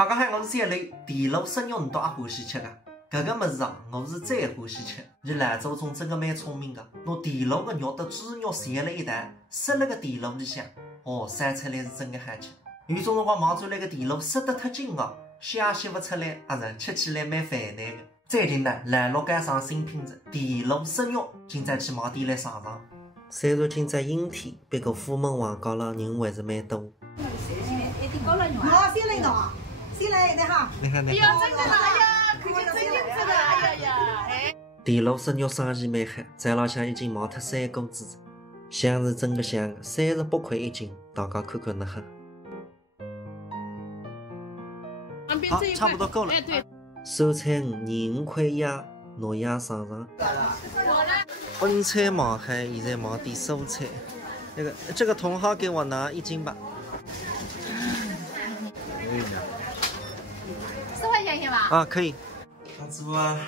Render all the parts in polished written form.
大家好，我是小雷。地漏生肉侬倒也欢喜吃噶？搿个物事啊，我是最欢喜吃。伊兰祖宗真个蛮聪明个，拿地漏个肉和猪肉缠了一团，塞了个地漏里向，哦，晒出来是真个好吃。有种辰光忙转来个地漏塞得太紧哦，写吸勿出来，是吃起来蛮烦难个。最近呢，兰洛街上新品种地漏生肉，今朝去网店来尝尝。虽然今朝阴天，不过虎门旺角浪人还是蛮多。好，先来一道，先来一道哈。你看，哎呀，真的啦！哎呀，看见真样子了！哎呀，哎。地漏生肉生意蛮好，在浪向已经卖脱3公子，香是真个香，38块1斤，大家看看那哈。好，差不多够了。哎，对。蔬菜鱼25块1，拿鸭尝尝。本菜卖海，现在卖点蔬菜。这个茼蒿给我拿1斤吧。4块钱行吧？啊，可以。老祖啊，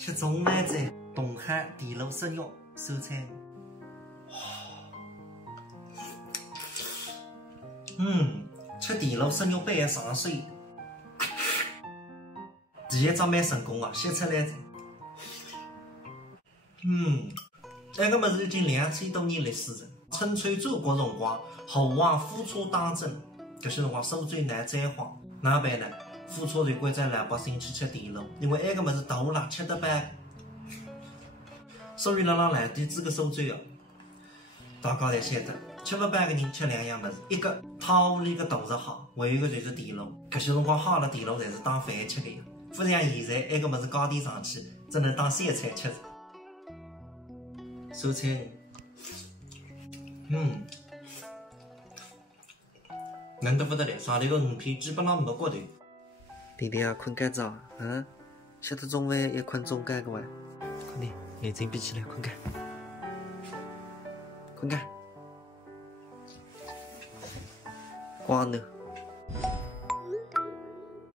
吃中饭在东海地漏生肉蔬菜。吃地漏生肉背上水。第一招蛮成功啊，吸出来。这个物事已经2000多年历史了。春秋战国辰光，侯王虎车打仗，搿些辰光守最难灾荒，哪办呢？虎车就关在老百姓去吃地漏，因为埃个物事大了，吃得饱。所以辣辣烂店子个守罪哦，大家侪晓得，吃勿饱个人吃2样物事，一个汤里个大肉好，还有一个就是地漏。搿些辰光好了地漏侪是当饭吃个呀。不像现在，埃个物事高低上去，只能当咸菜吃。蔬菜，嫩得不得了，上头个鱼片基本上没骨头。弟弟啊，困觉早啊！吃得中饭也困中间个哇！快点，眼睛闭起来，困觉，困觉。瓜呢？